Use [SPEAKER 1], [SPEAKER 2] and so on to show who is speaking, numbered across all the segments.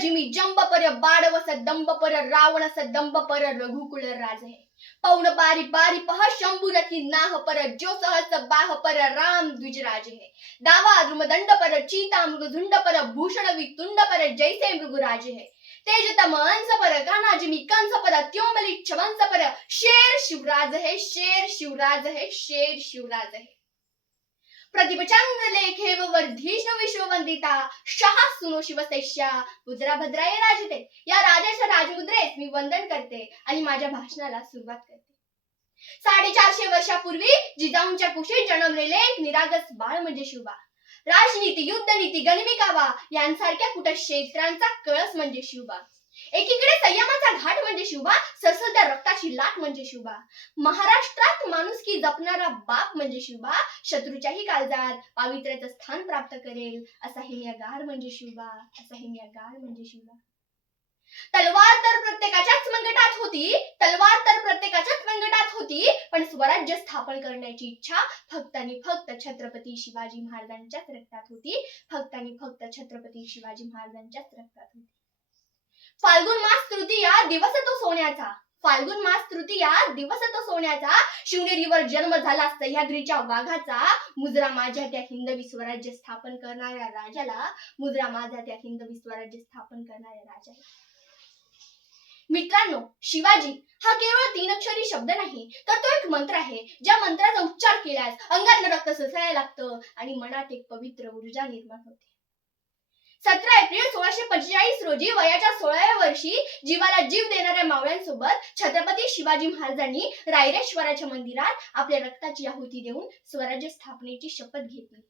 [SPEAKER 1] Jimmy जंब पर बाडवस दंब पर रावणस दंब पर रघुकुल राज. है पौन पारी पारी पह शंभुरथी नाह पर जो सहस बाह पर राम द्विज राज है दावा द्रुमदंड पर चीता मृगझुंड पर भूषण वितुंड पर जैसे मृगुराज. है तेज तम अंस पर काना जिमी कंस पर त्योमली छवंस पर शेर शिवराज है शेर शिवराज है शेर शिवराज है. प्रतिपचंद्र लेखे व वर्धीष्णु विश्ववंदिता शहा सुनो शिवसैष्या मुद्रा भद्राय राजते. या राजाच्या राजमुद्रेस मी वंदन करते आणि माझ्या भाषणाला सुरुवात करते. साडेचारशे वर्षापूर्वी जिजाऊंच्या कुशीत जन्मलेले एक निरागस बाळ म्हणजे शिवबा राजनीती युद्धनीती गणिमिकावा यांसारख्या कुठं क्षेत्रांचा कळस म्हणजे शिवबा एकीकडे संयमाचा घाट म्हणजे शिवबा ससद्या रक्ताची लाट म्हणजे शिवबा महाराष्ट्रात माणुसकी जपणारा बाप म्हणजे शिवबा शत्रूच्याही काळजात पावित्र्याचं स्थान प्राप्त करेल. असा हिमयागार म्हणजे शिवबा असा हिमयागार म्हणजे शिवबा तलवार तर प्रत्येकाच्याच मंगटात होती तलवार तर प्रत्येकाच्याच मंगटात होती पण स्वराज्य स्थापन करण्याची इच्छा फक्त आणि फक्त छत्रपती शिवाजी महाराजांच्याच रक्तात होती. फक्त आणि फक्त छत्रपती शिवाजी महाराजांच्याच रक्तात होती. फाल्गुन मास तृतीया दिवस तो सोन्याचा. फाल्गुन मास तृतीया दिवस तो सोन्याचा. शिवनेरीवर जन्म झाला सह्याद्रीच्या वाघाचा. मुजरा माझ्या त्या हिंदवी स्वराज्य स्थापन करणाऱ्या राजाला. मुजरा माझा त्या हिंदवी स्वराज्य स्थापन करणाऱ्या राजाला. मित्रांनो शिवाजी हा केवळ तीन अक्षरी शब्द नाही तर तो एक मंत्र आहे. ज्या मंत्राचा उच्चार केल्यास अंगातलं रक्त ससायला लागतं आणि मनात एक पवित्र ऊर्जा निर्माण होते. सतरा एप्रिल सोळाशे पंचेचाळीस रोजी वयाच्या सोळाव्या वर्षी जीवाला जीव देणाऱ्या मावळ्यांसोबत छत्रपती शिवाजी महाराजांनी रायरेश्वराच्या मंदिरात आपल्या रक्ताची आहुती देऊन स्वराज्य स्थापनेची शपथ घेतली.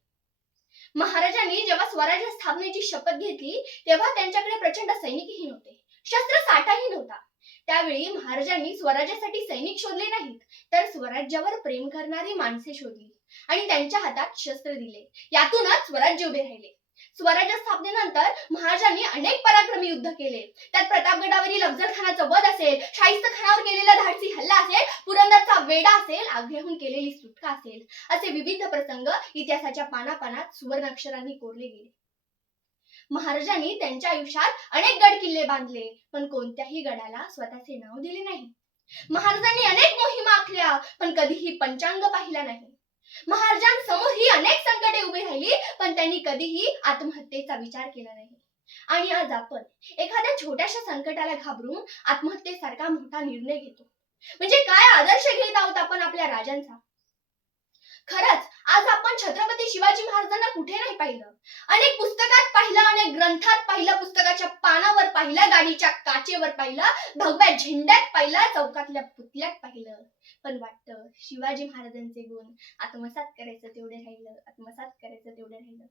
[SPEAKER 1] महाराजांनी जेव्हा स्वराज्य स्थापनेची शपथ घेतली तेव्हा त्यांच्याकडे प्रचंड सैनिकही नव्हते. शस्त्र साठाही नव्हता. त्यावेळी महाराजांनी स्वराज्यासाठी सैनिक शोधले नाहीत तर स्वराज्यावर प्रेम करणारी माणसे शोधली आणि त्यांच्या हातात शस्त्र दिले. यातूनच स्वराज्य उभे राहिले. स्वराज्य स्थापनेनंतर महाराजांनी अनेक पराक्रमी युद्ध केले. त्यात प्रतापगडावरील अफजल खानाचा वध असेल शाहिस्त खानावर केलेला धाडसी हल्ला असेल पुरंदरचा वेडा असेल आग्र्याहून केलेली सुटका असेल असे विविध प्रसंग इतिहासाच्या पानापानात सुवर्ण अक्षरांनी कोरले गेले. महाराजांनी त्यांच्या आयुष्यात अनेक गड किल्ले बांधले पण कोणत्याही गडाला स्वतःचे नाव दिले नाही. महाराजांनी अनेक मोहिमा आखल्या पण कधीही पंचांग पाहिला नाही. महाराजांसमोर ही अनेक संकटे उभी राहिली पण त्यांनी कधीही आत्महत्येचा विचार केला नाही. आणि आज आपण एखाद्या छोट्याशा संकटाला घाबरून आत्महत्येसारखा मोठा निर्णय घेतो. म्हणजे काय आदर्श घेत आहोत आपण आपल्या राजांचा? खरंच आज आपण छत्रपती शिवाजी महाराजांना कुठे नाही पाहिलं? अनेक पुस्तकात पाहिलं अनेक ग्रंथात पाहिलं पुस्तकाच्या पाहिलं गाडीच्या काचेवर पाहिलं भगव्या झेंड्यात पाहिलं चौकातल्या पुतल्यात पाहिलं. पण वाटतं शिवाजी महाराजांचे गुण आत्मसात करायचं तेवढे राहिलं आत्मसात करायचं तेवढे राहिलं.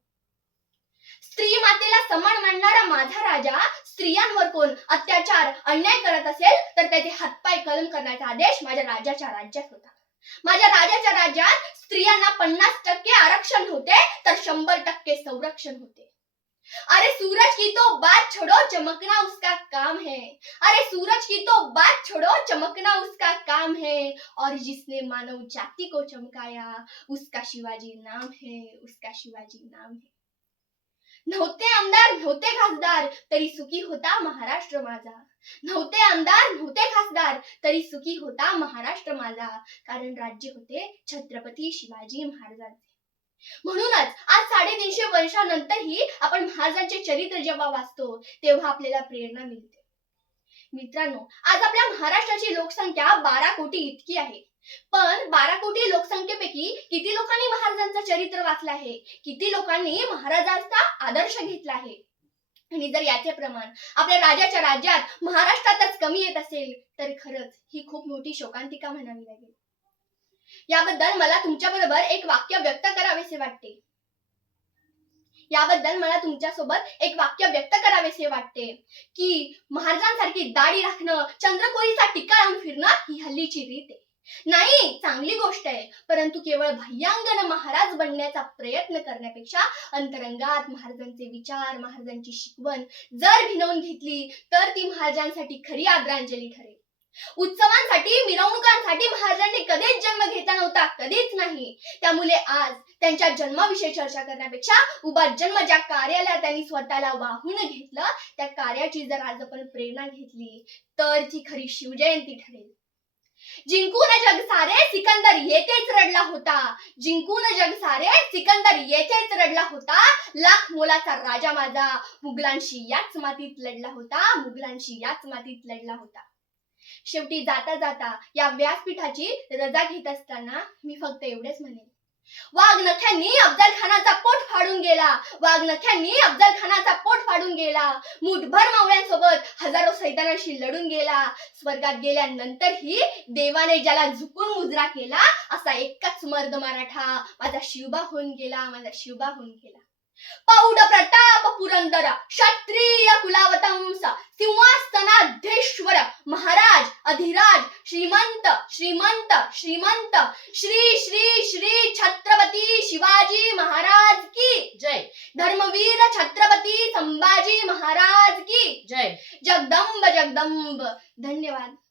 [SPEAKER 1] स्त्री मातेला समान मानणारा माझा राजा स्त्रियांवर कोण अत्याचार अन्याय करत असेल तर त्याचे हातपाय कलम करण्याचा आदेश माझ्या राजाच्या राज्यात होता. माझ्या राजाच्या राज्यात स्त्रियांना पन्नास टक्के आरक्षण होते तर शंभर टक्के संरक्षण होते. अरे सूरज की तो बात छोड़ो, चमकना उसका काम है। अरे सूरज की तो बात छोड़ो, चमकना उसका काम है। और जिसने मानव जाति को चमकाया, उसका शिवाजी नाम है, उसका शिवाजी नाम है। नव्हते आमदार नव्हते खासदार, तरी सुखी होता महाराष्ट्र माझा। नव्हते आमदार नव्हते खासदार, तरी सुखी होता महाराष्ट्र माझा। कारण राज्य होते छत्रपती शिवाजी महाराजांचे। म्हणूनच आज साडेतीनशे वर्षानंतरही आपण महाराजांचे चरित्र जेव्हा वाचतो तेव्हा आपल्याला प्रेरणा मिळते. मित्रांनो आज आपल्या महाराष्ट्राची लोकसंख्या बारा कोटी इतकी आहे. पण बारा कोटी लोकसंख्येपैकी किती लोकांनी महाराजांचं चरित्र वाचलं आहे? किती लोकांनी महाराजांचा आदर्श घेतला आहे? आणि जर याचे प्रमाण आपल्या राजाच्या राज्यात महाराष्ट्रातच कमी येत असेल तर खरंच ही खूप मोठी शोकांतिका म्हणावी लागेल. याबद्दल मला तुमच्या बरोबर एक वाक्य व्यक्त करावेसे वाटते. याबद्दल मला तुमच्यासोबत एक वाक्य व्यक्त करावेसे वाटते. की महाराजांसारखी दाढी राखणं चंद्रकोरीचा टिका लावून फिरणं ही हल्लीची रीत आहे. नाही चांगली गोष्ट आहे परंतु केवळ भय्यांगन महाराज बनण्याचा प्रयत्न करण्यापेक्षा अंतरंगात महाराजांचे विचार महाराजांची शिकवण जर भिनवून घेतली तर ती महाराजांसाठी खरी आदरांजली ठरेल. उत्सवांसाठी मिरवणुकांसाठी महाराजांनी कधीच जन्म घेतला नव्हता कधीच नाही. त्यामुळे आज त्यांच्या जन्माविषयी चर्चा करण्यापेक्षा उभा जन्म ज्या कार्याला त्यांनी स्वतःला वाहून घेतलं त्या कार्याची जर आज आपण प्रेरणा घेतली तर ती खरी शिवजयंती ठरेल. जिंकून जग सारे सिकंदर येथेच रडला होता. जिंकून जग सारे सिकंदर येथेच रडला होता. लाख मोलाचा राजा माझा. मुघलांशी याच मातीत लढला होता. मुघलांशी याच मातीत लढला होता. शेवटी जाता जाता या व्यासपीठाची रजा घेत असताना मी फक्त एवढेच म्हणेन. वाघनख्यांनी अफजल खानाचा पोट फाडून गेला. वाघनख्यांनी अफजल खानाचा पोट फाडून गेला. मुठभर मावळ्यांसोबत हजारो सैतानाशी लढून गेला. स्वर्गात गेल्यानंतरही देवाने ज्याला झुकून मुजरा केला असा एकच मर्द मराठा माझा शिवबा होऊन गेला माझा शिवबा होऊन गेला. पौड प्रताप पुरंदर क्षत्रिय कुलावतंस सिंहासनाध्येश्वर महाराज अधिराज श्रीमंत श्रीमंत श्रीमंत श्री श्री श्री छत्रपती शिवाजी महाराज की
[SPEAKER 2] जय.
[SPEAKER 1] धर्मवीर छत्रपती संभाजी महाराज की
[SPEAKER 2] जय.
[SPEAKER 1] जगदंब जगदंब. धन्यवाद.